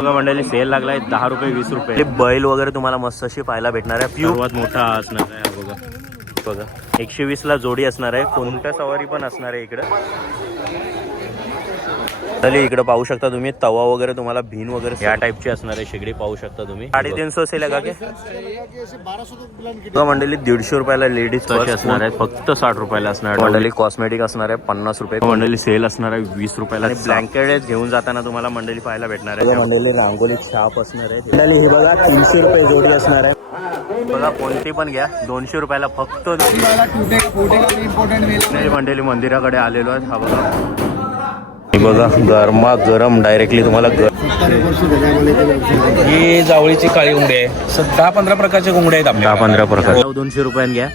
बघा मंडळी सेल लागलाय 10 रुपये 20 रुपये. बैल वगैरे तुम्हाला मस्त अशी पाहायला भेटणार आहे. सर्वात मोठा असणार आहे हा बघा 120 ला जोडी असणार आहे. कोणत्या सवारी पण असणार आहे इकडे. इकडे पाहू शकता तुम्ही तवा वगैरे तुम्हाला भिन वगैरे या टाईपची असणार आहे शेगडी पाहू शकता तुम्ही. 350 सेल आहे का मंडळी. 150 रुपयाला लेडीज कशी असणार आहे. फक्त 60 रुपयाला असणार आहे मंडळी. कॉस्मेटिक असणार आहे 50 रुपये मंडळी. सेल असणार आहे 20 रुपयाला. ब्लँकेट घेऊन जाताना तुम्हाला मंडळी पाहायला भेटणार आहे मंडळी. रांगोली छाप असणार आहे मंडळी. हे बघा 300 रुपये जोडी असणार आहे बघा. कोणती पण घ्या 200 रुपयाला फक्त मंडळी. मंदिराकडे आलेलो आहे हा बघा. बघा गरमा गरम डायरेक्टली तुम्हाला ही जावळीची काळी घोंगडी आहे. 10-15 प्रकारचे घोंगडे आहेत आपल्या. 10-15 प्रकार 200 रुपयाने घ्या.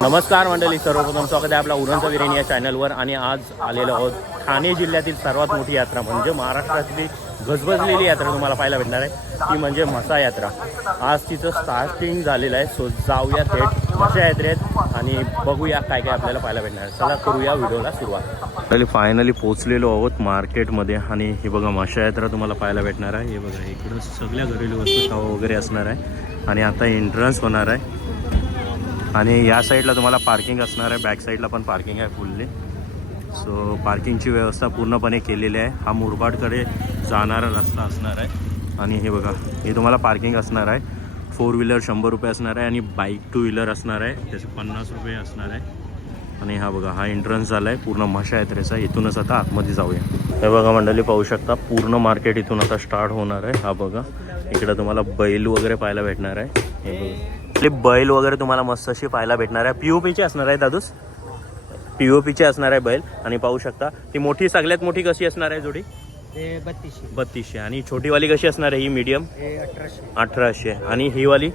नमस्कार मंडळी, सर्वप्रथम स्वागत आहे आपला उरणचा बिर्याणी या चॅनलवर. आणि आज आलेलो आहोत ठाणे जिल्ह्यातील सर्वात मोठी यात्रा म्हणजे महाराष्ट्रातली गजबजलेली यात्रा तुम्हाला पाहायला भेटणार आहे. ती म्हणजे म्हसा यात्रा. आज तिचं स्टार्टिंग झालेलं आहे. सो जाऊया थेट म्हसा यात्रेत आणि बघूया काय काय आपल्याला पाहायला भेटणार आहे. चला करूया व्हिडिओला सुरुवात. फायनली पोहोचलेलो आहोत मार्केटमध्ये. आणि हे बघा म्हसा यात्रा तुम्हाला पाहायला भेटणार आहे. हे बघा इकडं सगळ्या घरेलू वस्तू तवा वगैरे असणार आहे. आणि आता एंट्रन्स होणार आहे. आणि या साईडला तुम्हाला पार्किंग असणार आहे. बॅक साईडला पण पार्किंग आहे फुल्ली. सो पार्किंगची व्यवस्था पूर्णपणे केलेली आहे. हा मुरबाडकडे जाणारा रस्ता असणार आहे. आणि हे बघा हे तुम्हाला पार्किंग असणार आहे. 4 व्हीलर 100 रुपये असणार आहे. आणि बाईक 2 व्हीलर असणार आहे त्याचे 50 रुपये असणार आहे. आणि हा बघा हा एंट्रन्स झाला आहे पूर्ण म्हसा यात्रेचा. इथूनच आता आतमध्ये जाऊया. हे बघा मंडळी पाहू शकता पूर्ण मार्केट इथून आता स्टार्ट होणार आहे. हा बघा इकडं तुम्हाला बैल वगैरे पाहायला भेटणार आहे. हे बघा बैल वगैरे तुम्हाला मस्त अशी पाहायला भेटणार आहे. POPचे असणार आहे दादूस. POPचे असणार आहे बैल. आणि पाहू शकता ती मोठी सगळ्यात मोठी कशी असणार आहे जोडी 3200. आणि छोटीवाली कशी असणार आहे ही मीडियम 1800. आणि ही वाली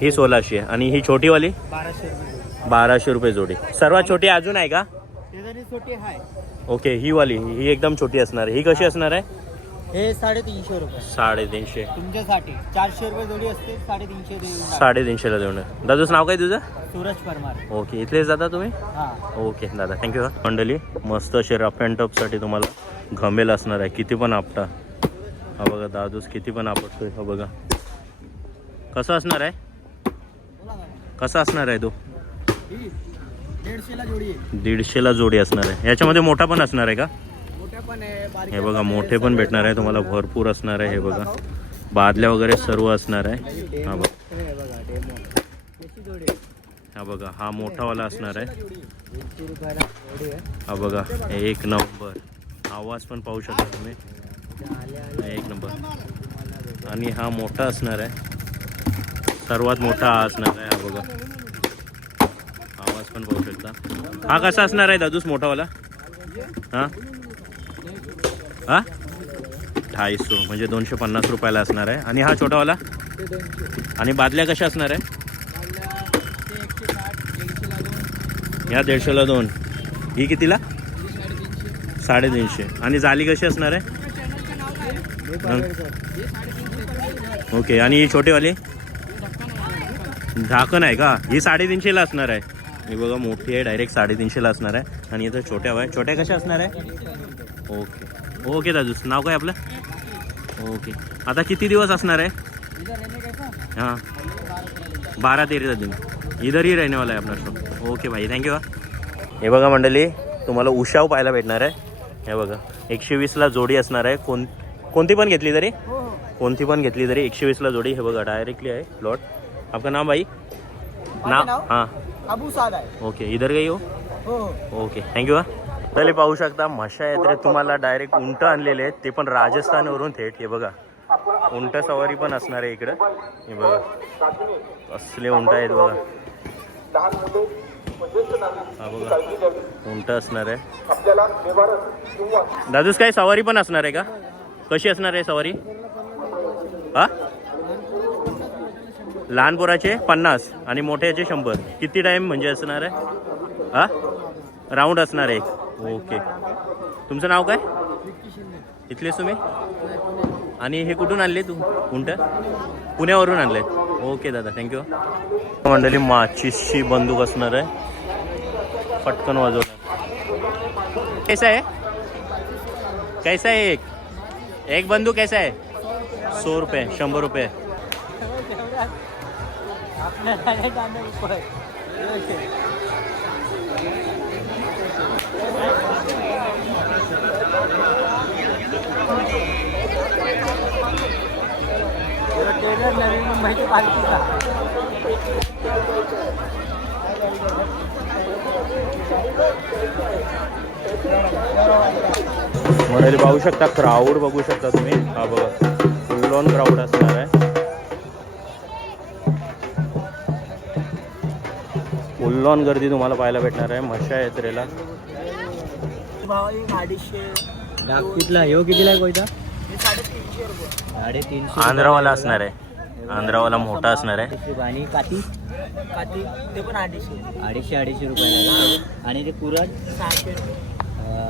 ही 1600. आणि ही छोटीवाली 1200 रुपये जोडी. सर्वात छोटी अजून आहे का? ओके ही वाली ही एकदम छोटी असणार आहे. ही कशी असणार आहे? हे 350 रुपये. 350 तुमच्यासाठी 400 रुपये जोडी असते. 350 350ला देऊन. दादूच नाव काय तुझं? सूरज परमार. ओके इथलेच जाता तुम्ही? हां ओके दादा थँक्यू. मंडळी मस्त असे रफ अँड टफसाठी तुम्हाला घमेल असणार आहे. किती पण आपटा. हा बघा दादूस किती पण आपटतोय. हा बघा कसं असणार आहे. कसा असणार आहे तो? 150ला जोडी आहे. 150ला जोडी असणार आहे. याच्यामध्ये मोठा पण असणार आहे का? मोठ्या पण आहे. हे बघा मोठे पण भेटणार आहे तुम्हाला भरपूर असणार आहे. हे बघा बादल्या वगैरे सर्व असणार आहे. हा बघा हा बघा हा मोठावाला असणार आहे. हा बघा 1 नंबर. आवाज पण पाहू शकता तुम्ही 1 नंबर. आणि हा मोठा असणार आहे. सर्वात मोठा हा असणार आहे. हा बघा आवाज पण पाहू शकता. हा कसा असणार आहे दादूस मोठावाला? हा हा 250 म्हणजे 250 रुपयाला असणार आहे. आणि हा छोटावाला? आणि बादल्या कशा असणार आहे? या 150ला 2. ही कितीला? 350. आणि जाली कशी असणार आहे? ओके. आणि ही छोटीवाली झाकण आहे का? ही 350ला असणार आहे. ही बघा मोठी आहे डायरेक्ट 350ला असणार आहे. आणि इथं छोट्या आहे. छोट्या कशा असणार आहे? ओके ओके दादूस नाव काय आपलं? ओके. आता किती दिवस असणार आहे? हाँ 12-13 दिन इधर ही रहने वाला है अपना शॉप. ओके भाई थँक्यू. हे बघा मंडळी तुम्हाला उशाव पाहायला भेटणार आहे. हे बघा 120ला जोडी असणार आहे. कोणती पण घेतली तरी 120ला जोडी. हे बघा डायरेक्टली आहे प्लॉट. आपका नाम भाई? नाम हां अबू साद आहे. ओके इधर गई हो. Okay thank you. पहिले पाहू शकता म्हसा यात्रेत तुम्हाला डायरेक्ट उंट आणलेले आहेत. ते पण राजस्थानवरून थेट. हे बघा उंट सवारी पण असणार आहे इकडं. हे बघा असले उंट आहेत बघा. हा बघा उंट असणार आहे. दादूस काय सवारी पण असणार आहे का? कशी असणार आहे सवारी? हा लहान पोराचे 50 आणि मोठ्याचे 100. किती टाईम म्हणजे असणार आहे? हा राऊंड असणार आहे. ओके तुमचं नाव काय? इथलेच तुम्ही? आणि हे कुठून आणले तू उंट? पुण्यावरून आणले. ओके दादा थँक्यू. मंडळी माचीसची बंदूक असणार आहे. पटकन वाजवलं. कैसा है, कैसा है एक एक बंदूक कैसा है? 100 रुपये, 100 रुपये. नवी मुंबईची पालखीचा. मंडळी पाहू शकता, क्राऊड बघू शकता तुम्ही. हा बघा, फुल ऑन क्राऊड असणार आहे. फुल ऑन गर्दी तुम्हाला पाहायला भेटणार आहे मशा यात्रेला. भाव एक 250. डाग कितला ह्यो कितीला आहे कोयता? हे 350 रुपये. 350. आंध्रावाला असणार आहे. आंध्रावाला मोठा असणार आहे. आणि काती काठी ते पण 250. 250 रुपयाला. आणि ते कुराड 600 रुपये.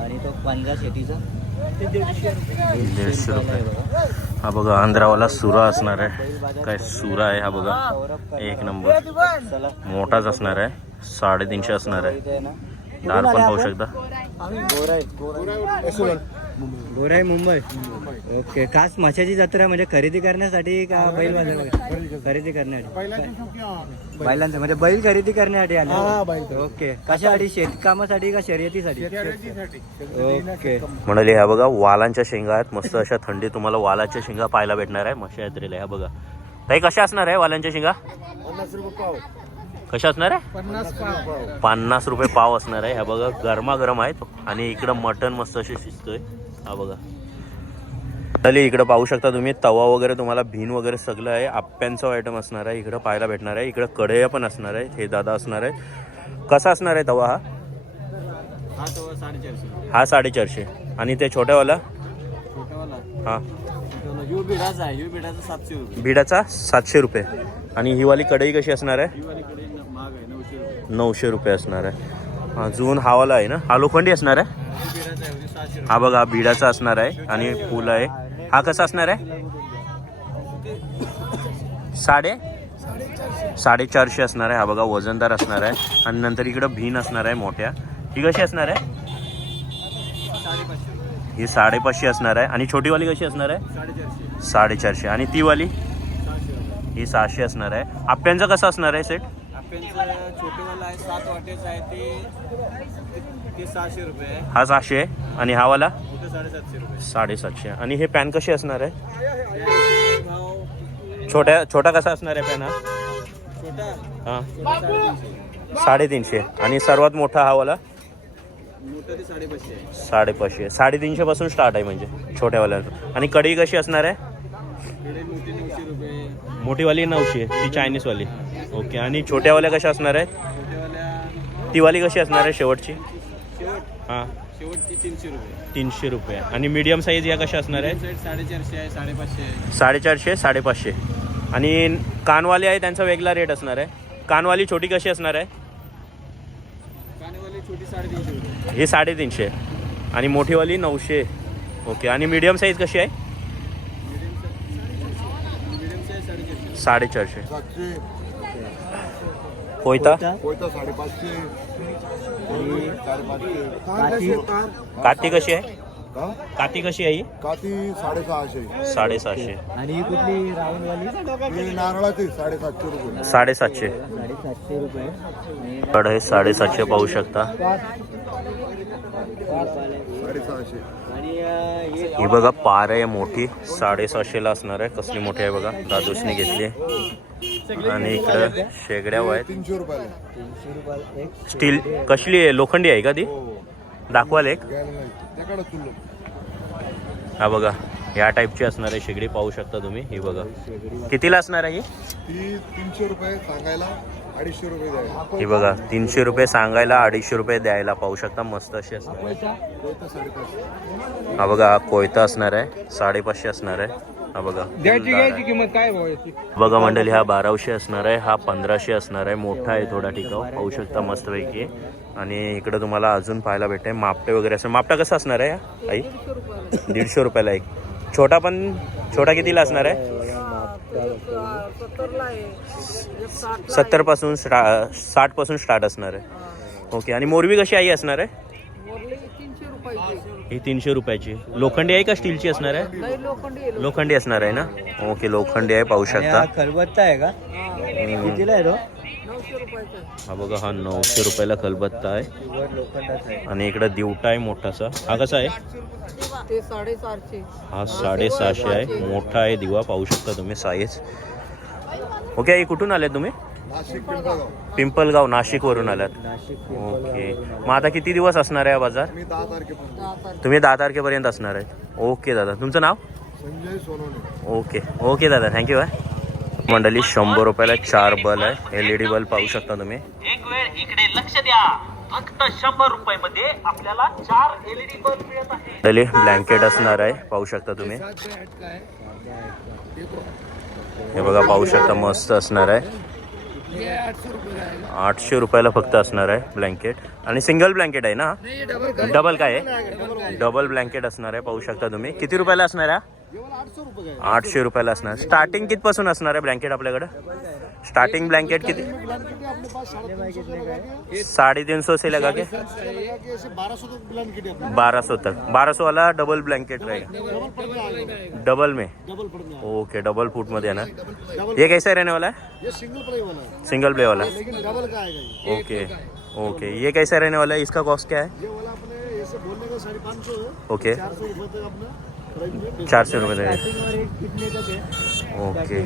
आणि तो 15 शेतीचा ते 150 रुपये. 150 रुपये. हा बघा, आंध्रावाला सुरा असणार आहे. काय सुरा आहे हा बघा, एक नंबर मोठाच असणार आहे. 350 असणार आहे. दार पण पाहू शकता. गोराई मुंबई. ओके. खास माशाची जत्रा म्हणजे खरेदी करण्यासाठी का बैल बाजार खरेदी करण्यासाठी? बैलांचं म्हणजे बैल खरेदी करण्यासाठी आले. ओके. कशासाठी? शेतकामासाठी का शर्यतीसाठी? ओके. म्हणाले ह्या बघा, वालांच्या शेंगा आहेत मस्त अशा. थंडी तुम्हाला वालाच्या शेंगा पाहायला भेटणार आहे मशा यात्रेला. ह्या बघा ताई, कशा असणार आहे वालांच्या शेंगा? 50 रुपये पाव. कशा असणार आहे? 50 पाव. 50 रुपये पाव असणार आहे. ह्या बघा, गरमागरम आहेत. आणि इकडं मटण मस्त असे शिजतोय. हा बघा, इकडं पाहू शकता तुम्ही, तवा वगैरे तुम्हाला भिन वगैरे सगळं आहे. आप्यांचं आयटम असणार आहे इकडं पाहायला भेटणार आहे. इकडं कढया पण असणार आहे. हे दादा असणार आहे. कसा असणार आहे तवा हा? हा तो 450. हा 450. आणि ते छोट्यावाला? छोटावाला हा यू बिडाचा आहे. यू बिडाचा 700 रुपये. बिडाचा 700 रुपये. आणि ही वाली कढई कशी असणार आहे? ही वाली कडे महाग आहे 900 रुपये. 900 रुपये असणार आहे. अजून हा वाला आहे ना, हा लोखंडी असणार आहे. यू बिडाचा आहे 700 रुपये. हा बघा, बिडाचा असणार आहे. आणि फुल आहे. हा कसा असणार आहे? 450 असणार आहे. हा बघा, वजनदार असणार आहे. आणि नंतर इकडं भिन असणार आहे मोठ्या. ही कशी असणार आहे? 550 रुपये. ही 550 असणार आहे. आणि छोटीवाली कशी असणार आहे? 450. 450. आणि ती वाली 600 रुपये. ही 600 असणार आहे. आप्यांचं कसं असणार आहे सेट? आपल्याचं छोटेवाला आहे 7 वाटेचं आहे ते 600 रुपये आहे. हा 600 आहे. आणि हा वाला मोठं 750 रुपये. 750. आणि हे पॅन कशी असणार आहे? भाव छोटा कसा असणार आहे पॅन हा? छोटा हां 350. 350. आणि सर्वात मोठा हा वाला मोठं ते 550 आहे. 550. 350 पासून स्टार्ट आहे म्हणजे छोट्यावाल्या. आणि कढई कशी असणार आहे? कडे मोठी 900 रुपये. मोठीवाली 900, ती चायनीजवाली. ओके. आणि छोट्यावाल्या कशा असणार आहेत? छोट्यावाल्या ती वाली कशी असणार आहे शेवटची? हां शेवटची 300 रुपये. 300 रुपये. आणि मीडियम साईज या कशा असणार आहे? साईड 450 आहे 550 आहे. 450, 550. आणि कानवाली आहे त्यांचा वेगळा रेट असणार आहे. कानवाली छोटी कशी असणार आहे? कानेवाली छोटी 350 रुपये. ही 350. आणि मोठीवाली 900. ओके. आणि मीडियम साईज कशी आहे? Medium size 450. 450. कोयता? कोयता 550. काती कशी आहे? का? काती कशी आहे ही? काती 650. 750. आणि ही कुठली राऊंडवाली? ही नारळाची 750 रुपये. 750. 750 रुपये. आणि कढई 750 पाहू शकता. 650. आणि हे ही बघा, पार आहे मोठी. 750 असणार आहे. कसली मोठी आहे बघा, दादूसने घेतली आहे. आणि इकडं शेगड्या आहेत 300 रुपयाला. 300 रुपये एक. स्टील. कसली आहे? लोखंडी आहे का ती? दाखवाल एक. घ्यायला नाही त्याकडे तुल्लो. हा बघा, या टाईपची असणार आहे शेगडी पाहू शकता तुम्ही. ही बघा कितीला असणार आहे ही? ती 300 रुपये सांगायला 250 रुपये द्यायला. ही बघा, 300 रुपये सांगायला 250 रुपये द्यायला पाहू शकता. मस्त अशी असणार आहे. कोयता 550. हा बघा, कोयता असणार आहे 550 असणार आहे. हा बघा, किंमत काय भाव याची? बघा मंडळी, हा 1200 असणार आहे. हा 1500 असणार आहे. मोठा आहे थोडा टिकाऊ पाहू शकता मस्तपैकी. आणि इकडं तुम्हाला अजून पाहायला भेटते मापटे वगैरे असं. मापटा कसा असणार आहे आई? 150 रुपयाला एक. छोटा कितीला असणार आहे? 70 पासून 60 पासून स्टार्ट असणार आहे. ओके. आणि मोरवी कशी आई असणार आहे? ही 300 रुपयाची. लोखंडी आहे का स्टीलची असणार आहे? लोखंडी असणार आहे ना. ओके, लोखंडी आहे, पाहू शकता. खलबत्ता आहे का? कितीला आहे तो? हा बघा, हा 900 रुपयाला खलबत्ता आहे. लोखंडाचा आहे. आणि इकडे दिवटा आहे मोठासा. हा कसा आहे? ते 750. हा 750 आहे. मोठा आहे दिवा, पाहू शकता तुम्ही साईज. ओके, आई कुठून आले तुम्ही? नाशिक पिंपळगाव. पिंपलगाव, नाशिक वरून आलात. नाशिक. ओके. मग आता किती दिवस असणार आहे हा बाजार? मी 10 तारखेपर्यंत. तुम्ही 10 तारखेपर्यंत असणार आहेत. ओके दादा, तुमचं नाव? संजय सोनवणे. ओके ओके दादा, थँक्यू. मंडळी 100 रुपयाला 4 बल्ब आहे. LED बल्ब पाहू शकता तुम्ही. एक वेळ इकडे लक्ष द्या. फक्त 100 रुपयामध्ये आपल्याला 4 LED बल्ब मिळत आहे. मंडळी ब्लँकेट असणार आहे, पाहू शकता तुम्ही. हे बघा, पाहू शकता, मस्त असणार आहे. 800 रुपयाला फक्त असणार आहे ब्लँकेट. आणि सिंगल ब्लँकेट आहे ना? डबल काय आहे? डबल ब्लँकेट असणार आहे, पाहू शकता तुम्ही. किती रुपयाला असणार आहे? 800 रुपयाला असणार. स्टार्टिंग कितपासून असणार आहे ब्लँकेट आपल्याकडे? स्टार्टिंग ब्लँकेट किती? 350 से लगा के 1200 तक. 1200 वाला डबल ब्लैंकेट रहेगा. डबल में? ओके, डबल फुट में है ना. ये कैसा रहने वाला है? ये सिंगल प्ले वाला है, सिंगल प्ले वाला. लेकिन डबल का आएगा ये. Okay okay. ये कैसा रहने वाला है? इसका कॉस्ट क्या है? ये वाला अपने ऐसे बोलने का 550 है. ओके, 400 रुपये तक अपना प्राइस में. 400 रुपये तक. कितने तक है? ओके.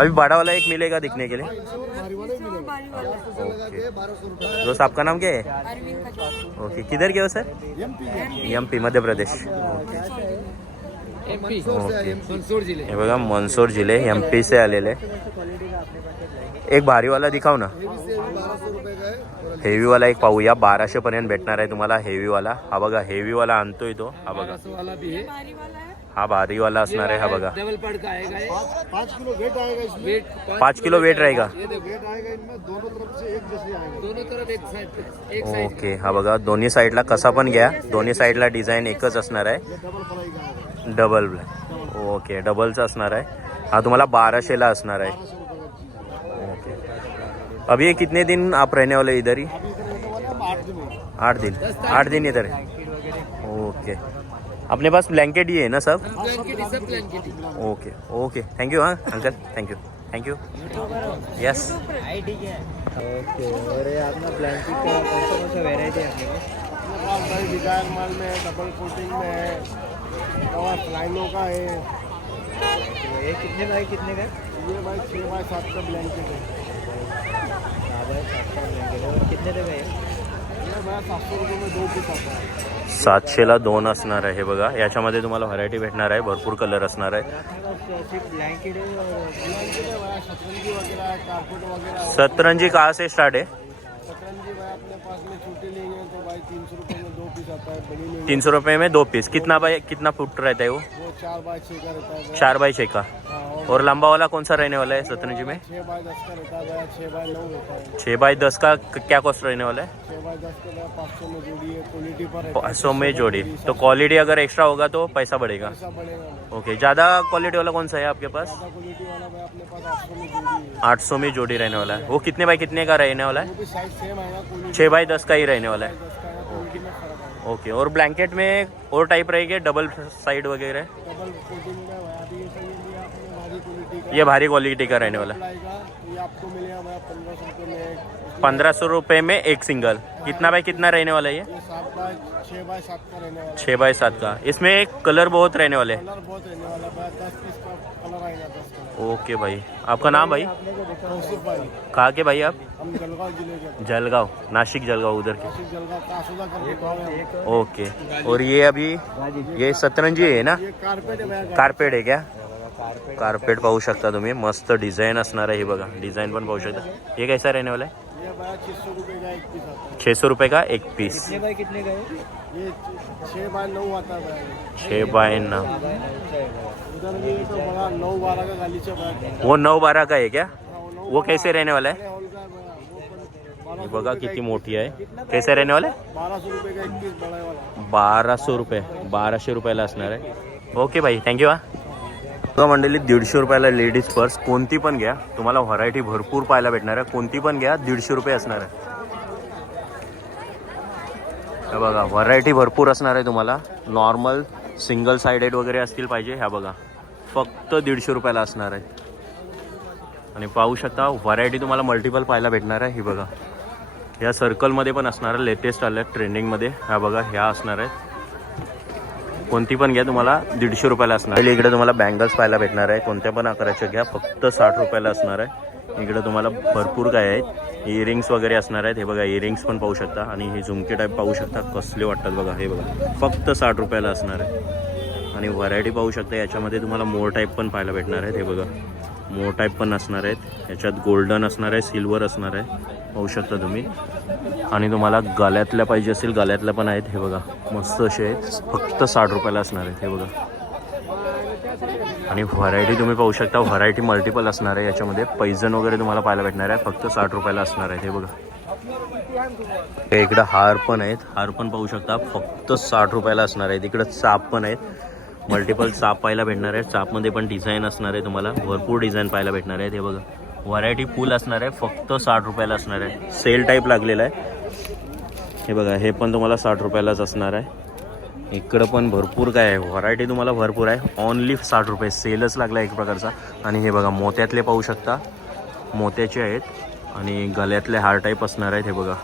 अभी बड़ा वाला एक मिलेगा दिखने के लिए. भारी वाला ही मिलेगा. 400 से लगा के 1200 रुपये. दोस्त, आपका नाम क्या है? ओके. किधर के हो sir? MP, Madhya Pradesh. Okay. हे बघा, मंदसौर जिले, MP से आलेले. एक भारी वाला दिखाव ना. 1200 रुपये का है. हेवी वाला एक पाहूया. 1200 पर्यंत भेटणार आहे तुम्हाला हेवी वाला. हा बघा, हेवी वाला आणतोय तो. हा बघा, हा भारी वाला असणार आहे. हा बघा, 5 किलो वेट आएगा इसमें. 5 किलो वेट रहेगा. ये वेट आएगा इनमें दोनों तरफ से एक जैसे आएगा. ओके. हा बघा, दोन्ही साईडला कसा पण घ्या, दोन्ही साईडला डिझाईन एकच असणार आहे. ये डबल फ्लाई का आएगा. Double black. ओके, डबलचा असणार आहे. हा तुम्हाला 1200ला असणार आहे. 1200 रुपये का. ओके. अभी ये कितने दिन आप रहने वाले इधर ही? अभी इधर रहने वाले हम 8 दिन हो. 8 दिन. 8 दिन इधर. ओके. अपने पास ब्लैंकेट ही है ना सब? Okay okay. Thank you. हाँ uncle, thank you. Yes. Okay. और ये अपना ब्लैंकेट का कौन सा वेराइटी है आपके पास? भाई डिजाइन माल में डबल कोटिंग में है और फ्लाइनो का है. ये कितने बाय कितने का है? ये भाई 6 बाय 7 का ब्लैंकेट है. 6 बाय 7 का ब्लैंकेट है. और कितने तक है ये? ये भाई 700 रुपये में 2 पीस आता है. 700ला 2 असणार आहे. हे बघा, याच्यामध्ये तुम्हाला व्हरायटी भेटणार आहे, भरपूर कलर असणार आहे. ब्लैंकेट है और ब्लैंकेट है भाई, शतरंजी वगैरह है, कारपेट वगैरह है. सतरंजी कहाँ से स्टार्ट है? शतरंजी भाई अपने पास में छोटी लेंगे तो भाई 300 रुपये में 2 पीस आता है. बड़ी लेंगे 300 रुपये में 2 पीस. कितना फुट रहता है वो? वो 4 बाय 6 का रहता है. 4 बाई 6 का. हाँ, और लंबा वाला कौन सा रहने वाला है सतरंजी में? 6 बाय 10 का रहता है भैया. 6 बाय 9 रहता है. 6 बाई 10 का क्या कॉस्ट रहने वाला है? 6 बाय 10 का भैया 500 में जोड़ी है. क्वालिटी पर है. 500 में जोड़ी. तो क्वालिटी अगर एक्स्ट्रा होगा तो पैसा बढ़ेगा. पैसा बढ़ेगा भाई. ओके. ज़्यादा क्वालिटी वाला कौन सा है आपके पास? ज़्यादा क्वालिटी वाला भाई अपने पास 800 में जोड़ी है. 800 में जोड़ी रहने वाला है. वो कितने बाई कितने का रहने वाला है? वो भी साइज सेम आएगा. क्वालिटी 6 बाई 10 का ही रहने वाला है. 10 का है. क्वालिटी में फर्क आएगा. ओके. और ब्लैंकेट में और टाइप रहेगी, डबल साइड वगैरह? डबल कोटिंग में भाई अभी ये सही लिया आपने भारी क्वालिटी का. ये भारी क्वालिटी का रहने वाला है. आएगा ये आपको मिलेगा भाई 1500 रुपये में एक. 1500 रुपये में एक सिंगल. कितना बाई कितना रहने वाला है ये? ये 6 बाय 7 का रहने वाला. 6 बाई 7 का. इसमें कलर बहुत रहने वाले हैं. कलर बहुत रहने वाला भाई. 10 पीस का कलर आएगा. 10 कलर. ओके भाई. आपका नाम भाई? कौशिक भाई. कहाँ के भाई आप? हम जलगांव जिले के. जलगांव, नासिक जलगांव उधर के. नासिक जलगांव कासुदा करके गाँव है हम. ओके. और ये अभी ये सतरंजी आहे ना? ये कारपेट है भैया. कार्पेट आहे क्या? कार्पेट पाहू शकता तुम्ही. मस्त डिझाईन असणार आहे. हे बघा, डिझाईन पण पाहू शकता. ये कैसा रहने वाला है? ये भैया 600 रुपये का एक पीस आता है. 600 रुपये का एक पीस. कितने बाय कितने का है? ये 6 बाय 9 आता है भैया. 6 बाय 9. उधर भी तो बड़ा 9-12 का गालीचा बैग. वो 9-12 का है क्या? वो कैसे रहने वाला है? हॉल का है भैया. वो हे बघा किती मोठी आहे. कैसे रहने वाला है? 1200 रुपये का एक पीस बड़ा वाला. 1200 रुपये. 1200 रुपयाला असणार आहे. ओके भाई, थँक्यू. हा बघा मंडळी, 150 रुपयाला लेडीज पर्स कोणती पण घ्या, तुम्हाला व्हरायटी भरपूर पाहायला भेटणार आहे. कोणती पण घ्या, 150 रुपये असणार आहे. हे बघा व्हरायटी भरपूर असणार आहे तुम्हाला. नॉर्मल सिंगल साइडेड वगैरे असतील पाहिजे, ह्या बघा फक्त 150 रुपयाला असणार आहे. आणि पाहू शकता व्हरायटी तुम्हाला मल्टिपल पाहायला भेटणार आहे. ही बघा ह्या सर्कलमध्ये पण असणार आहे, लेटेस्ट आल्या ट्रेंडिंगमध्ये. ह्या बघा ह्या असणार आहेत, कोणती पण घ्या तुम्हाला 150 रुपयाला असणार. इकडे तुम्हाला बँगल्स पाहायला भेटणार आहे, कोणत्या पण आकाराच्या घ्या फक्त 60 रुपयाला असणार आहे. इकडे तुम्हाला भरपूर काय आहेत, इयरिंग्स वगैरे असणार आहेत. हे बघा इयरिंग्स पण पाहू शकता आणि हे झुमके टाईप पाहू शकता कसले वाटतात बघा. हे बघा फक्त 60 रुपयाला असणार आहे. आणि व्हरायटी पाहू शकता, याच्यामध्ये तुम्हाला मोर टाईप पण पाहायला भेटणार आहेत. हे बघा मोर टाईप पण असणार आहेत, याच्यात गोल्डन असणार आहे, सिल्वर असणार आहे पाहू शकता तुम्ही. आणि तुम्हाला गळ्यातल्या पाहिजे असेल गळ्यातल्या पण आहेत. हे बघा मस्त असे आहेत, फक्त 60 रुपयाला असणार आहेत. हे बघा आणि व्हरायटी तुम्ही पाहू शकता, व्हरायटी मल्टिपल असणार आहे. याच्यामध्ये पैजण वगैरे तुम्हाला पाहायला भेटणार आहे, फक्त 60 रुपयाला असणार आहेत. हे बघा इकडं हार पण आहेत, हार पण पाहू शकता फक्त 60 रुपयाला असणार आहेत. इकडं चाप पण आहेत, मल्टिपल चाप पाहायला भेटणार आहे. चापमध्ये पण डिझाईन असणार आहे, तुम्हाला भरपूर डिझाईन पाहायला भेटणार आहेत. हे बघा व्हरायटी फुल असणार आहे, फक्त 60 रुपयाला असणार आहे. सेल टाईप लागलेला आहे. हे बघा हे पण तुम्हाला 60 रुपयालाच असणार आहे. इकडं पण भरपूर काय आहे, व्हरायटी तुम्हाला भरपूर आहे. ओनली 60 रुपये सेलच लागला एक प्रकारचा. आणि हे बघा मोत्यातले पाहू शकता, मोत्याचे आहेत आणि गळ्यातले हार टाईप असणार आहेत. हे बघा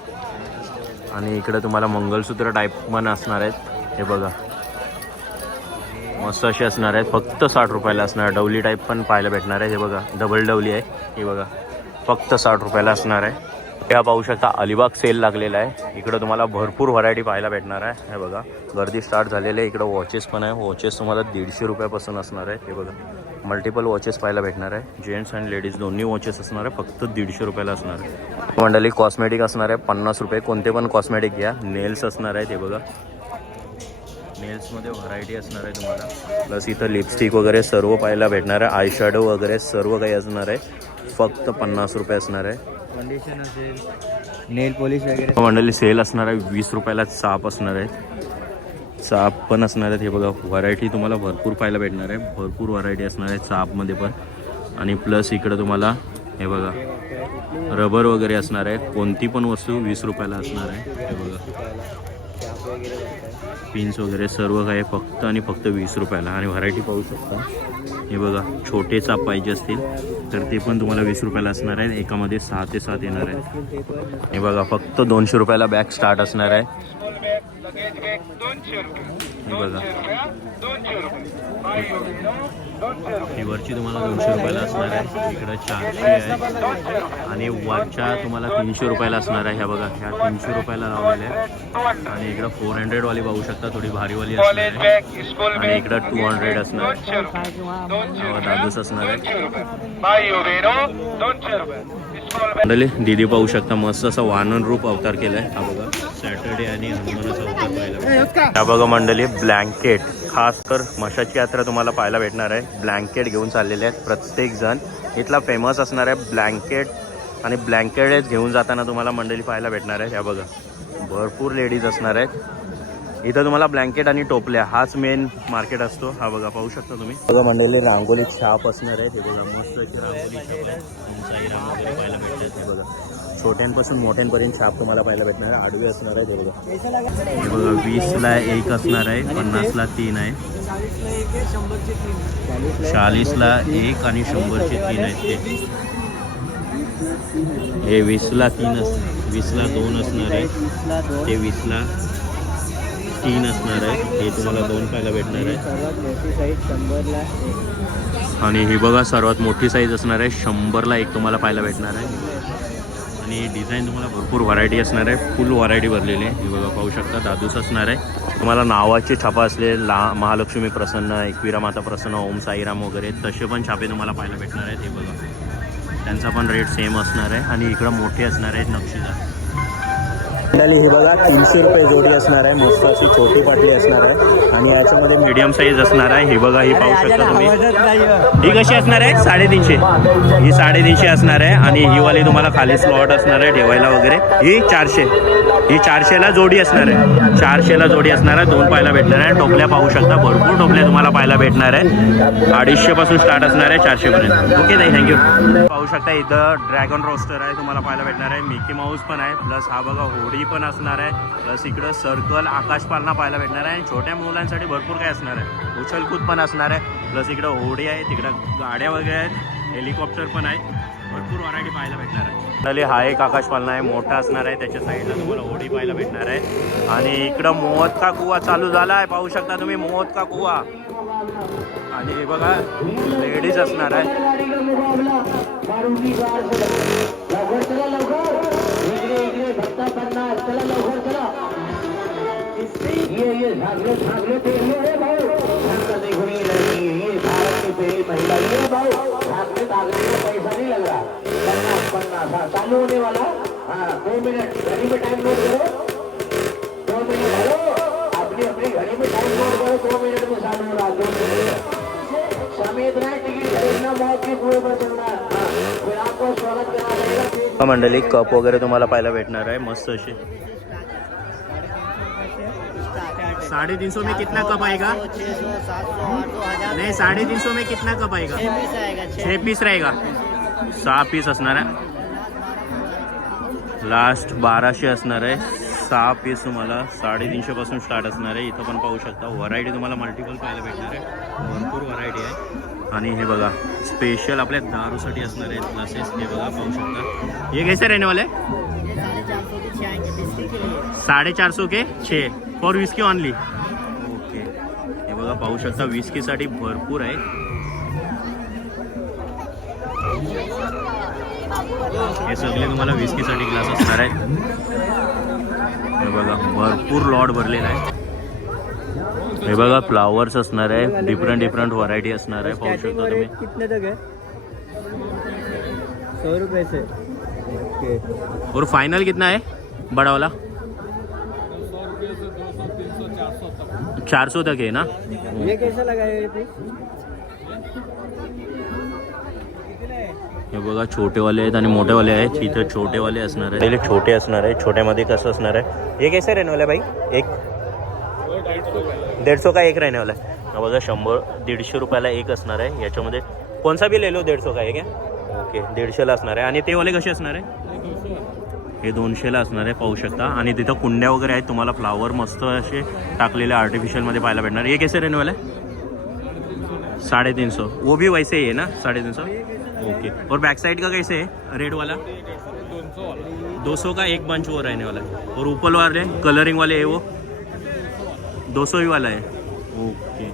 आणि इकडं तुम्हाला मंगलसूत्र टाईप पण असणार आहेत. हे बघा मस्त असे असणार आहेत, फक्त 60 रुपयाला असणार. डवली टाईप पण पाहायला भेटणार आहे. हे बघा डबल डवली आहे. हे बघा फक्त 60 रुपयाला असणार आहे. या पाहू शकता अलिबाग सेल लागलेला आहे. इकडं तुम्हाला भरपूर व्हरायटी पाहायला भेटणार आहे. हे बघा गर्दी स्टार्ट झालेली आहे. इकडं वॉचेस पण आहे, वॉचेस तुम्हाला 150 रुपयापासून असणार आहे. हे बघा मल्टिपल वॉचेस पाहायला भेटणार आहे, जेंट्स आणि लेडीज दोन्ही वॉचेस असणार आहे, फक्त 150 रुपयाला असणार आहे. मंडळी कॉस्मेटिक असणार आहे 50 रुपये, कोणते पण कॉस्मेटिक घ्या. नेल्स असणार आहेत. हे बघा नेल्समध्ये व्हरायटी असणार आहे तुम्हाला. प्लस इथं लिपस्टिक वगैरे सर्व पाहायला भेटणार आहे, आय शॅडो वगैरे सर्व काही असणार आहे, फक्त 50 रुपये असणार आहे. कंडिशन असेल, नेल पॉलिश वगैरे मंडळी सेल असणार आहे. 20 रुपयाला चाप असणार आहेत, चाप पण असणार आहेत. हे बघा व्हरायटी तुम्हाला भरपूर पाहायला भेटणार आहे, भरपूर व्हरायटी असणार आहे चापमध्ये पण. आणि प्लस इकडं तुम्हाला हे बघा रबर वगैरे असणार आहे, कोणती पण वस्तू 20 रुपयाला असणार आहे. हे बघा पिन्स वगैरे सर्व काही फक्त आणि फक्त 20 रुपयाला. आणि व्हरायटी पाहू शकता. हे बघा छोटे चाप पाहिजे असतील तर ते पण तुम्हाला 20 रुपयाला असणार आहे. एकामध्ये 6 ते 7 येणार आहे. हे बघा फक्त 200 रुपयाला बॅग स्टार्ट असणार आहे. हे बघा ही वरची तुम्हाला 200 रुपयाला असणार आहे. इकडं 400 आहे आणि वरच्या तुम्हाला 300 रुपयाला असणार आहे. ह्या बघा ह्या 300 रुपयाला लावलेल्या आहे. आणि इकडं 400 वाली बघू शकता, थोडी भारीवाली असणार आहे. आणि इकडं 200 असणार आहे, दादूस असणार आहे. मंडळी दीदी पाहू शकता मस्त असा वानन रूप अवतार केलाय. हा बघा सॅटर्डे आणि हनुमानाचा अवतार पाहायला. हा बघा मंडळी ब्लँकेट, खास तर मशाची यात्रा तुम्हाला पाहायला भेटणार आहे. ब्लँकेट घेऊन चाललेले आहेत प्रत्येक जण. इथला फेमस असणार आहे ब्लँकेट. आणि ब्लँकेट घेऊन जाताना तुम्हाला मंडळी पाहायला भेटणार आहे. ह्या बघा भरपूर लेडीज असणार आहेत. इथं तुम्हाला ब्लँकेट आणि टोपल्या हाच मेन मार्केट असतो. हा बघा पाहू शकता तुम्ही. बघा मंडळी रांगोली छाप असणार आहे. हे बघा मस्त अशी रांगोली छाप आहे, साईराम वगैरे पाहायला भेटतात. हे बघा छोट्यांपासून मोठ्यांपर्यंत छाप तुम्हाला पाहायला भेटणार आहे. आडवी असणार आहे. हे बघा 20ला 1 असणार आहे, 50ला 3 आहे, 40ला 1 आणि 100चे 3 आहेत. हे 20ला 3 20ला 2 असणार आहे, ते 20ला 3 असणार आहे. हे तुम्हाला 2 पाहायला भेटणार आहे. सर्वात मोठी साईज 100ला 1. आणि ही बघा सर्वात मोठी साईज असणार आहे, 100ला 1 तुम्हाला पाहायला भेटणार आहे. आणि डिझाईन तुम्हाला भरपूर व्हरायटी असणार आहे, फुल व्हरायटी भरलेली आहे. ही बघा पाहू शकता दादूस असणार आहे. तुम्हाला नावाचे छापा असले महालक्ष्मी प्रसन्न, एकविरा माता प्रसन्न, ओम साईराम वगैरे तसे पण छापे तुम्हाला पाहायला भेटणार आहेत. हे बघा त्यांचा पण रेट सेम असणार आहे. आणि इकडं मोठे असणार आहेत नक्षीदार. ही बघा 300 रुपये जोडी असणार आहे, मस्त अशी छोटी पाटी असणार आहे. आणि याच्यामध्ये मीडियम साईज असणार आहे. हे बघा ही पाहू शकता तुम्ही. ही कशी असणार आहे 350, ही 350 असणार आहे. आणि ही वाली तुम्हाला खाली स्लॉट असणार आहे ठेवायला वगैरे. ही 400, ही 400ला जोडी असणार आहे, 400ला जोडी असणार आहे. 2 पाहायला भेटणार आहे. टोपल्या पाहू शकता, भरपूर टोपल्या तुम्हाला पाहायला भेटणार आहे. 250 पासून स्टार्ट असणार आहे 400 पर्यंत. ओके नाही थँक्यू. पाहू शकता इथं ड्रॅगन रोस्टर आहे तुम्हाला पाहायला भेटणार आहे. मिकी माऊस पण आहे. प्लस हा बघा होडी पण असणार आहे. प्लस इकडं सर्कल आकाशपालना पाहायला भेटणार आहे. आणि छोट्या मुलांसाठी भरपूर काय असणार आहे, उछलकूद पण असणार आहे. प्लस इकडं होडी आहे, तिकडं गाड्या वगैरे आहेत, हेलिकॉप्टर पण आहे. भरपूर व्हरायटी पाहायला भेटणार आहे. खाली हा एक आकाशपालना आहे, मोठा असणार आहे. त्याच्या साईडला तुम्हाला होडी पाहायला भेटणार आहे. आणि इकडं मोहतका कुवा चालू झाला आहे, पाहू शकता तुम्ही मोहतका कुवा. आणि हे बघा लेडीज असणार आहे. चालू होने वाला 2 मिनट घड़ी में टाइम नोट करो. 2 मिनट हेलो अपनी अपनी घड़ी में टाइम नोट करो. 2 मिनट में चालू हो रहा. 2 मिनट समेत रहे. टिकट खरीदना मौत की कुएं पर चलना. फिर आपको स्वागत करा जाएगा. मंडळी कप वगैरे तुम्हाला पाहायला भेटणार आहे मस्त असे. 350 में कितना कप आएगा? 600, 700, 800, 1000. नहीं 350 में कितना कप आएगा? 6 पीस रहेगा. 6 पीस असणार आहे. लास्ट 1200 असणार आहे. 6 पीस तुम्हाला 350 पासून स्टार्ट असणार आहे. इथं पण पाहू शकता व्हरायटी तुम्हाला मल्टिपल पाहायला भेटणार आहे. भरपूर व्हरायटी आहे. आणि हे बघा स्पेशल आपल्या दारूसाठी असणार आहेत ग्लासेस. हे बघा पाहू शकता. ये कैसे रहने वाले? 450 के 6 फॉर विस्की ऑनली. ओके हे बघा पाहू शकता विस्कीसाठी भरपूर आहे. हे सगळे तुम्हाला विस्कीसाठी ग्लास असणार आहेत. हे बघा भरपूर लॉट भरलेला आहे. हे बघा फ्लावर्स असणार आहे. डिफरंट व्हरायटी असणार आहे. पाहू शकता तुम्ही. कितने तक है? 100 रुपये से. ओके. और फाइनल कितना है बड़ा वाला? 400 तक है ना. ये कैसा लगा है ये पीस? हे बघा छोटेवाले आहेत आणि मोठेवाले आहेत. इथं छोटेवाले असणार आहे. पहिले छोटे असणार आहे. छोट्यामध्ये कसं असणार आहे? हे कैसे रहने वाला है भाई? एक 150 का एक रहने वाला है. हा बघा 100-150 रुपयाला एक असणार आहे. याच्यामध्ये कोणसा बी ले लो 150 का एक आहे. ओके 150ला असणार आहे. आणि ते वाले कसे असणार आहे? हे 200ला असणार आहे. पाहू शकता. आणि तिथं कुंड्या वगैरे आहेत. तुम्हाला फ्लावर मस्त असे टाकलेले आर्टिफिशियलमध्ये पाहायला भेटणार. ये कैसे रहने वाला है? 350. वो भी वैसे ही है ना 350. ओके. और बैक साइड का कैसे है रेड वाला? 200 का एक बंच वो रहने वाला है. और ऊपर वाले कलरिंग वाले है वो 200 ही वाला है. ओके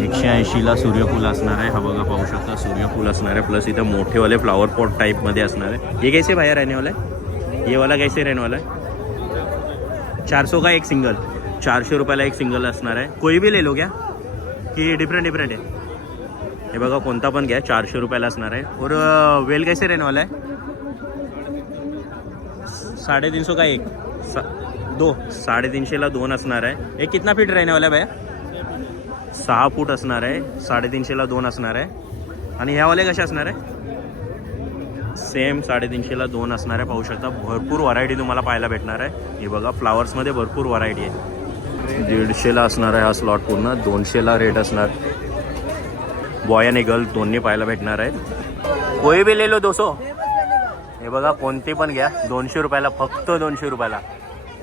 180ला सूर्यफूल असणार आहे. हा बघा पाहू शकता सूर्यफूल असणार आहे. प्लस इथं मोठेवाले फ्लावर पॉट टाईपमध्ये असणार आहे. ये कैसे बाहेर रहने वाला है? ये वाला कैसे रहने वाला है? 400 का एक सिंगल. 400 रुपयाला एक सिंगल असणार आहे. कोई भी ले लो क्या की डिफरंट आहे? हे बघा कोणता पण घ्या 400 रुपयाला असणार आहे. और वेल कैसे रहने वाला है? 350 का एक 2. 350ला 2 असणार आहे. हे कितना फीट रहने वाला है भैया? 6 फूट असणार आहे. 350ला 2 असणार आहे. आणि ह्यावाले कसे असणार आहे? सेम 350ला 2 असणार आहे. पाहू शकता भरपूर व्हरायटी तुम्हाला पाहायला भेटणार आहे. हे बघा फ्लावर्समध्ये भरपूर व्हरायटी आहे. 150ला असणार आहे हा स्लॉट पूर्ण. 200ला रेट असणार. बॉय आणि गर्ल दोन्ही पाहायला भेटणार आहेत. कोई भी ले लो 200. हे बघा कोणती पण घ्या 200 रुपयाला. फक्त 200 रुपयाला.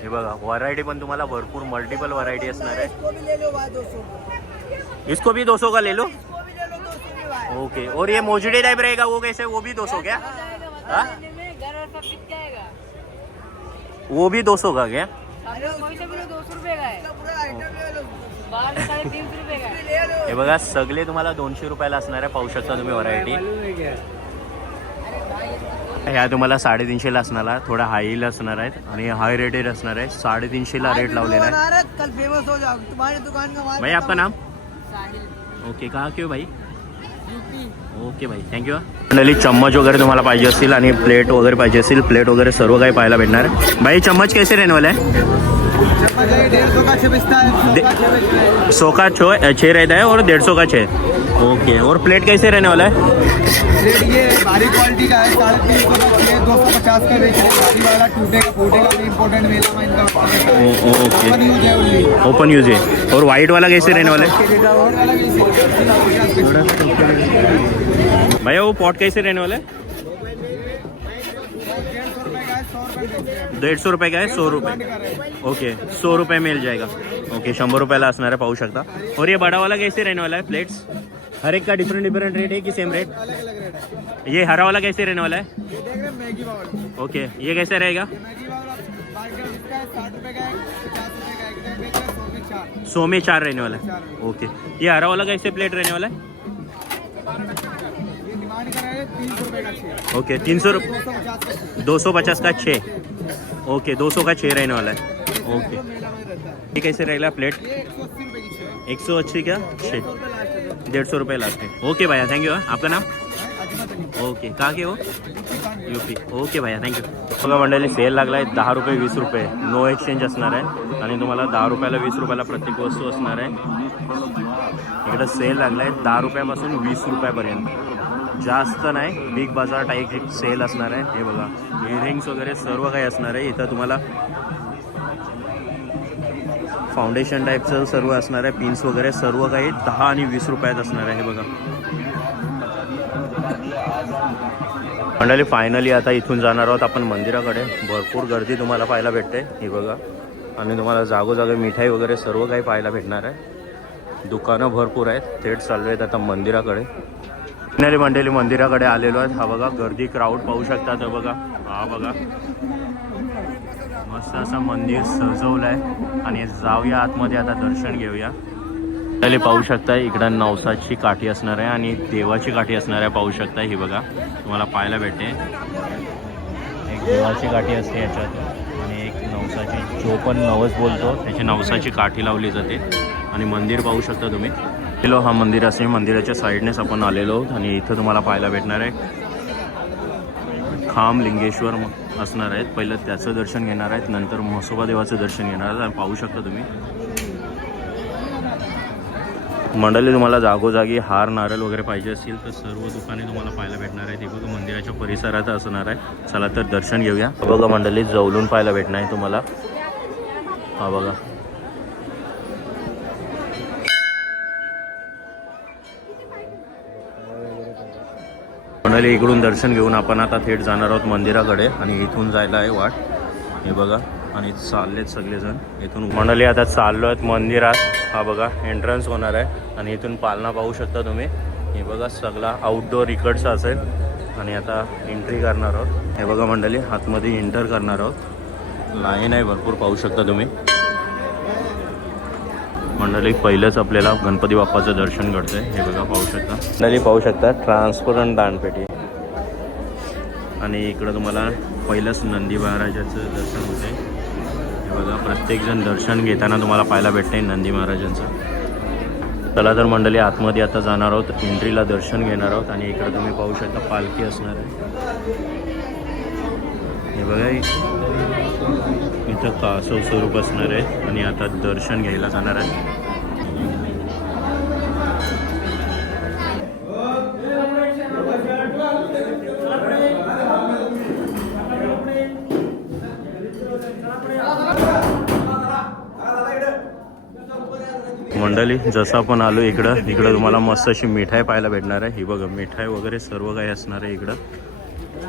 हे बघा व्हरायटी पण तुम्हाला भरपूर मल्टिपल व्हरायटी असणार आहे. इसको भी 200 का ले लो. ओके. और ये मोजड़ी टाइप रहेगा वो कैसे? वो भी 200 क्या? हाँ? वो भी 200 का क्या? 200 रुपये का है. बाहर 350 रुपये का है. हे बघा सगळे तुम्हाला 200 रुपयाला असणार आहे. पाहू शकता तुम्ही व्हरायटी. ह्या तुम्हाला 350ला असणार आहे. थोडा हाईला असणार आहेत आणि हाय रेटेड असणार आहे. 350ला रेट लावलेला आहे. कल फेमस हो जाओ तुम्हारी दुकान का माल. भाई आपका नाम? साहिल. ओके कहाँ क्यों भाई? ओके भाई थँक्यू. मंडळी चम्मच वगैरे तुम्हाला पाहिजे असतील आणि प्लेट वगैरे पाहिजे असतील. प्लेट वगैरे सर्व काही पाहायला भेटणार आहे. भाई चम्मच कैसे रहने वाला है? 150 का 6 बिस्ता है. 100 का 6 रहता है और 150 का 6. ओके. और प्लेट कैसे रहने वाला है? रेट ये भारी क्वालिटी का है 350 का है. 250 का रेट है. भारी वाला टूटेगा फूटेगा भी इम्पोर्टेंट मेला में इनका. ओके ओपन यूज है. और वाइट वाला कैसे रहने वाला है? भैया वो पॉट कैसे रहने वाला है? 150 रुपये का है. 100 रुपये 150 रुपये का है 100 रुपये ओके 100 रुपये मिल जाएगा ओके 100 रुपयाला असणार आहे पाहू शकता. और ये बड़ा वाला कैसे रहने वाला है प्लेट्स हर एक का डिफरेंट रेट है कि सेम रेट. अलग अलग रेट है. ये हरा वाला कैसे रहने वाला है ये देख रहे हैं मैगी बाउल. ओके ये कैसे रहेगा ये मैगी बाउल मार्केट इसका है 60 रुपये का है 50 रुपये का है. इधर बेच रहे हैं 100 में 4. 100 में 4 रहने वाला है ओके. ये हरा वाला कैसे प्लेट रहने वाला है ये डिमांड कर रहे हैं 300 रुपये का 6. ओके 300 रुपये 250 का 250 का 6. 6 ओके 200 का 6 रहने वाला है ओके. मेला में रहता है. ये कैसे रहेगा प्लेट ये 180 रुपये की 6. 180 क्या 6 100 रुपये लास्ट है. 150 रुपये लास्ट है ओके भैया थँक्यू. आपका नाम अजमत अली. ओके कहाँ के हो यूपी ओके भैया थँक्यू. बघा मंडळी सेल लागला आहे 10 रुपये 20 रुपये नो एक्सचेंज असणार आहे आणि तुम्हाला 10 रुपयाला 20 रुपयाला प्रत्येक वस्तू असणार आहे. इकडं सेल लागला आहे 10 रुपयापासून 20 रुपयापर्यंत जास्त नाही बिग बाजार टाईप एक सेल असणार आहे. हे बघा इयरिंग्स वगैरे सर्व काही असणार आहे इथं तुम्हाला फाउंडेशन टाईपचं सर्व असणार आहे पिन्स वगैरे सर्व काही 10 आणि 20 रुपयात असणार आहे. हे बघा मंडळी फायनली आता इथून जाणार आहोत आपण मंदिराकडे. भरपूर गर्दी तुम्हाला पाहायला भेटते हे बघा आणि तुम्हाला जागोजागी मिठाई वगैरे सर्व काही पाहायला भेटणार आहे. दुकानं भरपूर आहेत. थेट चाललो आहेत आता मंदिराकडे. फायनली मंडळी मंदिराकडे आलेलो आहेत. हा बघा गर्दी क्राऊड पाहू शकतात. बघा हा बघा मस्त असं मंदिर सजवलं आहे आणि जाऊया आतमध्ये आता दर्शन घेऊया. पहिले पाहू शकता इकडं नवसाची काठी असणार आहे आणि देवाची काठी असणार आहे पाहू शकता. ही बघा तुम्हाला पाहायला भेटते एक देवाची काठी असते याच्यात आणि एक नवसाची जो पण नवस बोलतो त्याची नवसाची काठी लावली जाते आणि मंदिर पाहू शकता तुम्ही. गेलो हा मंदिर असे मंदिराच्या साईडनेच आपण आलेलो आहोत आणि इथं तुम्हाला पाहायला भेटणार आहे खाम लिंगेश्वर असणार आहेत. पहिलं त्याचं दर्शन घेणार आहेत नंतर म्हसोबा देवाचं दर्शन घेणार आहेत आणि पाहू शकता तुम्ही. मंडळी तुम्हाला जागोजागी हार नारळ वगैरे पाहिजे असतील तर सर्व दुकाने तुम्हाला पाहायला भेटणार आहेत. हे बघा मंदिराच्या परिसरात असणार आहे. चला तर दर्शन घेऊया. बघा मंडळी जवळून पाहायला भेटणार आहे तुम्हाला. हा बघा मंडळी इकडून दर्शन घेऊन आपण आता थेट जाणार आहोत मंदिराकडे आणि इथून जायला आहे वाट. हे बघा आणि चाललेत सगळेजण इथून. मंडळी आता चाललो आहेत मंदिरात. हा बघा एंट्रन्स होणार आहे आणि इथून पालना पाहू शकता तुम्ही. हे बघा सगळा आउटडोअर इकडचा असेल आणि आता एंट्री करणार आहोत. हे बघा मंडळी आतमध्ये एंटर करणार आहोत. लाईन आहे भरपूर पाहू शकता तुम्ही. मंडळी पहिलंच आपल्याला गणपती बाप्पाचं दर्शन घडतंय. हे बघा पाहू शकता. मंडळी पाहू शकता ट्रान्सपरंट दानपेटी आणि इकडं तुम्हाला पहिलंच नंदी महाराजाचं दर्शन होतंय. हे बघा प्रत्येकजण दर्शन घेताना तुम्हाला पाहायला भेटतंय नंदी महाराजांचं. चला तर मंडळी आतमध्ये आता जाणार आहोत. एंट्रीला दर्शन घेणार आहोत आणि इकडं तुम्ही पाहू शकता पालखी असणार आहे. हे बघा इथं कासव स्वरूप असणार आहे आणि आता दर्शन घ्यायला जाणार आहे. मंडळी जसं आपण आलो इकडं तुम्हाला मस्त अशी मिठाई पाहायला भेटणार आहे. ही बघा मिठाई वगैरे सर्व काही असणार आहे इकडं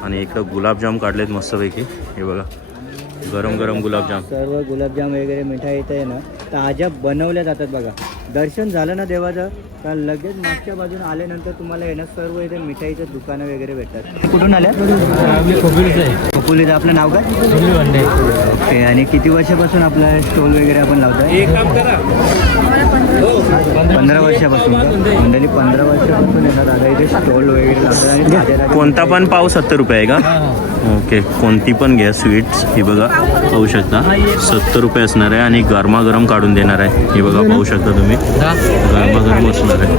आणि इकडं गुलाबजाम काढलेत मस्तपैकी. हे बघा गरम गरम गुलाबजाम. सर्व गुलाबजाम वगैरे मिठाई इथे आहे ना ताज्या बनवल्या जातात. बघा दर्शन झालं ना देवाचं तर लगेच मागच्या बाजून आल्यानंतर तुम्हाला आहे ना सर्व इथे मिठाईचं दुकानं वगैरे भेटतात. कुठून आल्या? खोपोलीचं. आपलं नाव काय? ओके. आणि किती वर्षापासून आपला स्टॉल वगैरे आपण लावतोय? 15 वर्षापासून. मंडळी 15 वर्षापासून येतात दादा इथे स्टॉल वगैरे लावतात. आणि कोणता पण पाव 70 रुपये आहे का? ओके कोणती पण घ्या स्वीट्स. हे बघा पाहू शकता 70 रुपये असणार आहे आणि गरमागरम काढून देणार आहे. हे बघा पाहू शकता तुम्ही गरमागरम असणार आहे.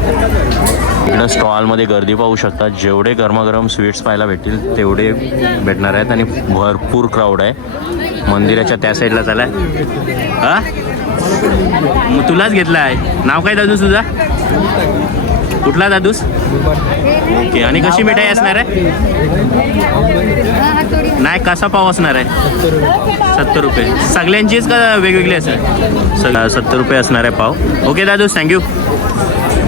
इकडं स्टॉलमध्ये गर्दी पाहू शकता. जेवढे गरमागरम स्वीट्स पाहायला भेटतील तेवढे भेटणार आहेत आणि भरपूर क्राऊड आहे. मंदिराच्या त्या साईडला चालाय. हा मग तुलाच घेतला आहे. नाव काय दादूस तुझा? कुठला दादूस? ओके. आणि कशी मिठाई असणार आहे? नाही कसा पाव असणार आहे? 70 रुपये. सगळ्यांचीच का वेगवेगळी असेल? 70 रुपये असणार आहे पाव. ओके दादूस थँक्यू.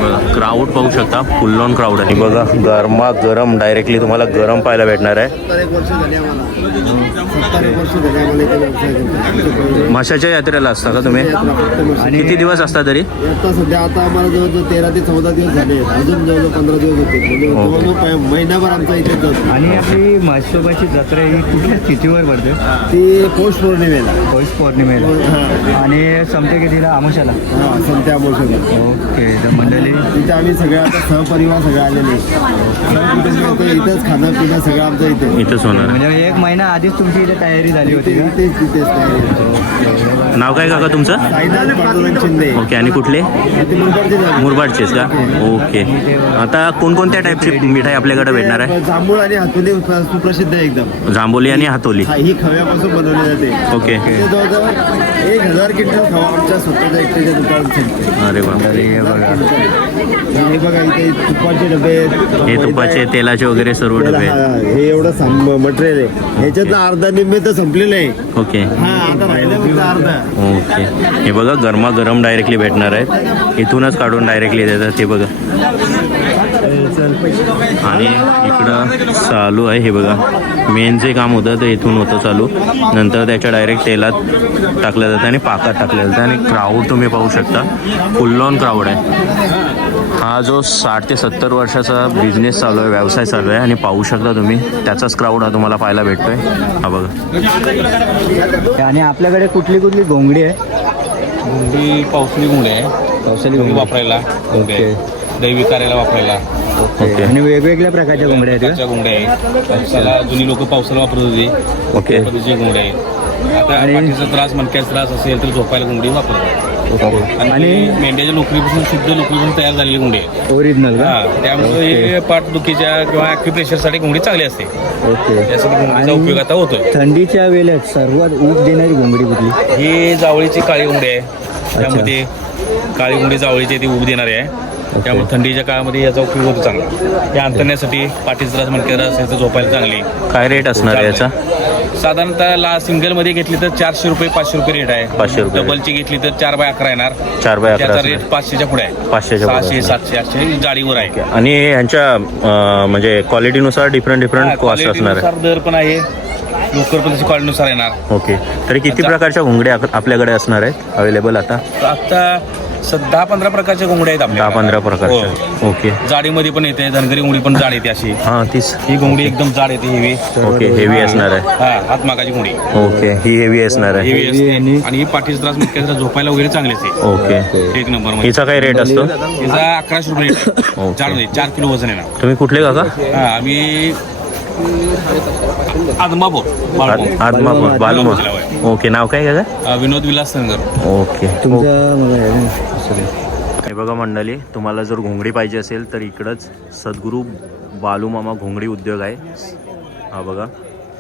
बघा क्राऊड पाहू शकता, फुल ऑन क्राऊड आहे. बघा गरमा गरम डायरेक्टली तुम्हाला गरम पाहायला भेटणार आहे. 1 वर्ष झाली आम्हाला. 1 वर्ष झाली आम्हाला इथे व्यवसाय करतो. माशाच्या यात्रेला असता का तुम्ही? किती दिवस असता तरी? आता सध्या आता आम्हाला जवळजवळ 13 ते 14 दिवस झाले. अजून जवळजवळ 15 दिवस होते. म्हणजे जवळजवळ महिनाभर आमचा इथे जातो. आणि आपली म्हसोबाची जत्रा ही कुठल्या तिथीवर भरते? ती पौष पौर्णिमेला. पौष पौर्णिमेला. आणि संपते कितीला? आमोशाला. हां, संत्या अमावस्येला. ओके. तर मंडळी तिथे आम्ही सगळे आता सहपरिवार सगळे आलेले. इथेच खाणं पिणं सगळं आमचं इथे. इथंच होणार आहे. म्हणजे 1 महिना आधीच तुमची इथे तयारी झाली होती का? तिथेच तयारी. नाव काय काका तुमचं? साईनाथ पांडुरंग शिंदे. ओके. आणि कुठले? ते मुंबईचे झाले. मुरबाडचेच का? ओके. आता कोणकोणत्या टाईपची मिठाई आपल्याकडे भेटणार आहे? जांभूळ आणि हातोली सुप्रसिद्ध आहे एकदम. जांभोली आणि हातोली. ही खव्यापासून बनवली जाते. ओके. ते जवळजवळ 1000 क्विंटल खवा आमच्या स्वतःच्या एकट्याच्या दुकानात संपते. अरे वा. हे बघा इथे तुपाचे डबे आहेत. हे तुपाचे तेलाचे वगैरे सर्व डबे आहेत. हे एवढं मटेरियल आहे. ह्याच्यातलं अर्धा निम्मे तर संपलेलं आहे. ओके. हा, आता राहिलं फक्त अर्धा. ओके. हे बघा गरमागरम डायरेक्टली भेटणार आहेत. इथूनच काढून डायरेक्टली देतात ते बघा. आणि इकडं चालू आहे हे बघा. मेन जे काम होतं ते इथून होतं चालू. नंतर त्याच्या डायरेक्ट तेलात टाकलं जातं आणि पाकात टाकलं जातं. आणि क्राऊड तुम्ही पाहू शकता, फुल ऑन क्राऊड आहे. हा जो 60 ते 70 वर्षाचा बिझनेस चालू आहे, व्यवसाय चालू आहे. आणि पाहू शकता तुम्ही त्याचाच क्राऊड हा तुम्हाला पाहायला भेटतोय. हा बघा. आणि आपल्याकडे कुठली कुठली घोंगडी आहे? घोंगडी पावसाळी घोंगडी आहे. पावसाळी घोंगडी वापरायला घोंगडी आहे. दही विकारायला वापरायला. ओके. आणि वेगवेगळ्या प्रकारच्या घोंगड्या आहेत त्याच्या घोंगड्या आहे. पावसाला जुनी लोक पावसाला वापरत होती. ओके. त्या पद्धतीची घोंगडी आहे. आता पाठीचा त्रास मणक्याचा त्रास असेल तर झोपायला घोंगडी वापरतात. आणि मेंढ्याच्या लोकरीपासून शुद्ध लोकरीपासून तयार झालेली घोंगडी आहे. ओरिजिनल का? त्यामुळे हे पाठदुखीच्या किंवा ॲक्युप्रेशरसाठी घोंगडी चांगली असते. ओके. त्यासाठी घोंगडीचा उपयोग आता होतोय. थंडीच्या वेळेत सर्वात ऊब देणारी घोंगडी कुठली? ही जावळीची काळी घोंगडी आहे. त्यामध्ये काळी घोंगडी जावळीची ती उब देणारी आहे. त्यामुळे थंडीच्या काळामध्ये याचा उपयोग होतो चांगला. या अंतरण्यासाठी पाठीचा त्रास मणक्याचा असेल तर झोपायला चांगली. काय रेट असणार आहे याचा? साधारणतः सिंगलमध्ये घेतली तर 400 रुपये 500 रुपये रेट आहे. 500 रुपये. डबलची घेतली तर 4x11 येणार. 4x11 त्याचा रेट 500च्या पुढे आहे. 500च्या पुढे. 600 700 800 जाडीवर आहे. आणि यांच्या म्हणजे क्वालिटीनुसार डिफरंट कॉस्ट असणार आहे. दर पण आहे. लोकर पण त्याची क्वालिटीनुसार येणार. ओके. तरी किती प्रकारच्या घोंगड्या आपल्याकडे असणार आहेत अवेलेबल आता? आता 10-15 प्रकारच्या घोंगड्या आहेत आपल्या. 10-15 प्रकारच्या. ओके. जाडीमध्ये पण येते. धनगरी घोंगडी पण जाड येते अशी. हां तीच. ही घोंगडी एकदम जाड येते. हेवी. ओके. हेवी असणार आहे. हा हातमागाची घोंगडी ओके. ही हेवी असणार आहे. हेवी असते. आणि ही पाठीचा त्रास मुख्य झोपायला वगैरे चांगली असते. ओके. 1 नंबर मध्ये. हिचा काय रेट असतो? हिचा 1100 रुपये रेट. जाड मध्ये 4 किलो वजन येणार. तुम्ही कुठले काका? हा आम्ही आदमापूर आदमापूर बालूमा. ओके. नाव काय काका? विनोद विलास संगर. ओके. तुमचं हे बघा मंडळी, तुम्हाला जर घोंगडी पाहिजे असेल तर इकडंच सद्गुरू बालूमामा घोंगडी उद्योग आहे. हा बघा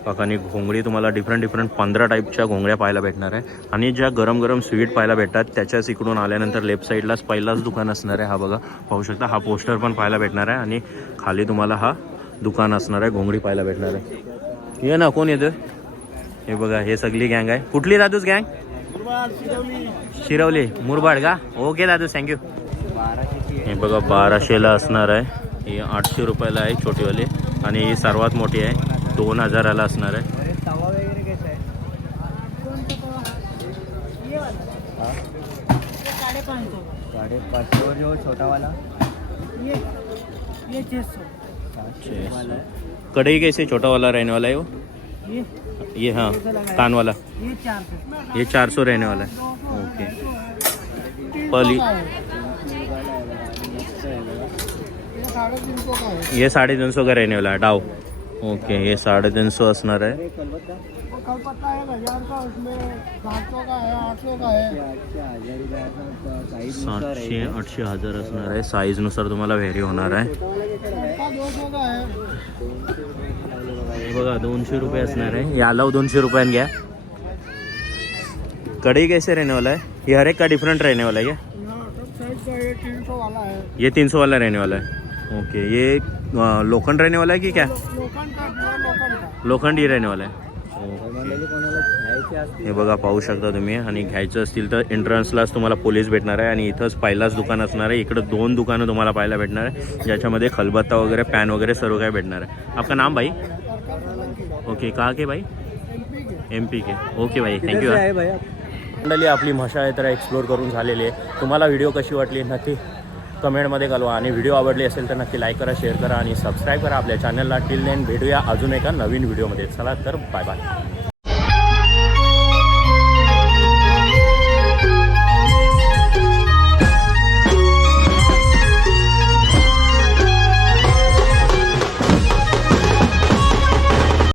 काकानी घोंगडी तुम्हाला डिफरंट 15 टाईपच्या घोंगड्या पाहायला भेटणार आहे. आणि ज्या गरम गरम स्वीट पाहायला भेटतात त्याच्याच इकडून आल्यानंतर लेफ्ट साईडलाच पहिलाच दुकान असणार आहे. हा बघा पाहू शकता. हा पोस्टर पण पाहायला भेटणार आहे. आणि खाली तुम्हाला हा दुकान असणार आहे. घोंगडी पाहायला भेटणार आहे. ये ना कोण येतं? हे बघा हे सगळी गँग आहे. कुठली दादूच गँग? शिरवली मुरबाड का? ओके दादू थँक्यू. हे बघा 1200ला असणार आहे. ही 800 रुपयाला आहे छोटीवाली. आणि ही सर्वात मोठी आहे 2000ला असणार आहे. तवा वगैरे कैसा आहे? 550 और जो छोटा वाला ये 600 कढ़ाई कैसे छोटा वाला रहने वाला है वो? ये हाँ कान वाला ये 400 ये 400 रहने वाला है. ओके. पली ये 350 का रहने वाला है डाव. ओके. ये 350 असणार आहे. कलपत्ता है 1000 का. उसमें 700 का है 800 का है. 700 800 1000 असणार आहे. साईजनुसार तुम्हाला व्हेरी होणार आहे. 200 का है. हे बघा 200 रुपये असणार आहे. याला 200 रुपयान घ्या. कढ़ाई कैसे रहने वाला है? ये हर एक का डिफरेंट रहने वाला है क्या? सब साइज का ये 300 वाला है. ये 300 वाला रहने वाला है. ओके. ये लोखंड रहने वाला है कि क्या? लोखंड का पूरा लोखंड का. लोखंड ही रहने वाला है. मंडळी कोणाला खायचे असतील. हे बघा पाहू शकता तुम्ही. आणि घ्यायचं असतील तर एंट्रन्सलाच तुम्हाला पोलीस भेटणार आहे आणि इथंच पहिलाच दुकान असणार आहे. इकडं 2 दुकानं तुम्हाला पाहायला भेटणार आहे ज्याच्यामध्ये खलबत्ता वगैरे पॅन वगैरे सर्व काय भेटणार आहे. आपका नाम भाई? ओके, कहाँ के भाई? MP के. ओके भाई, किधर थँक्यू. से आहे भैया? मंडळी आपली मशा यात्रा एक्सप्लोर करून झालेली आहे. तुम्हाला व्हिडिओ कशी वाटली नक्की कमेंटमध्ये कळवा आणि व्हिडिओ आवडली असेल तर नक्की लाईक करा, शेअर करा आणि सबस्क्राईब करा आपल्या चॅनलला. टिल देन भेटूया अजून एका नवीन व्हिडिओमध्ये. चला तर बाय बाय.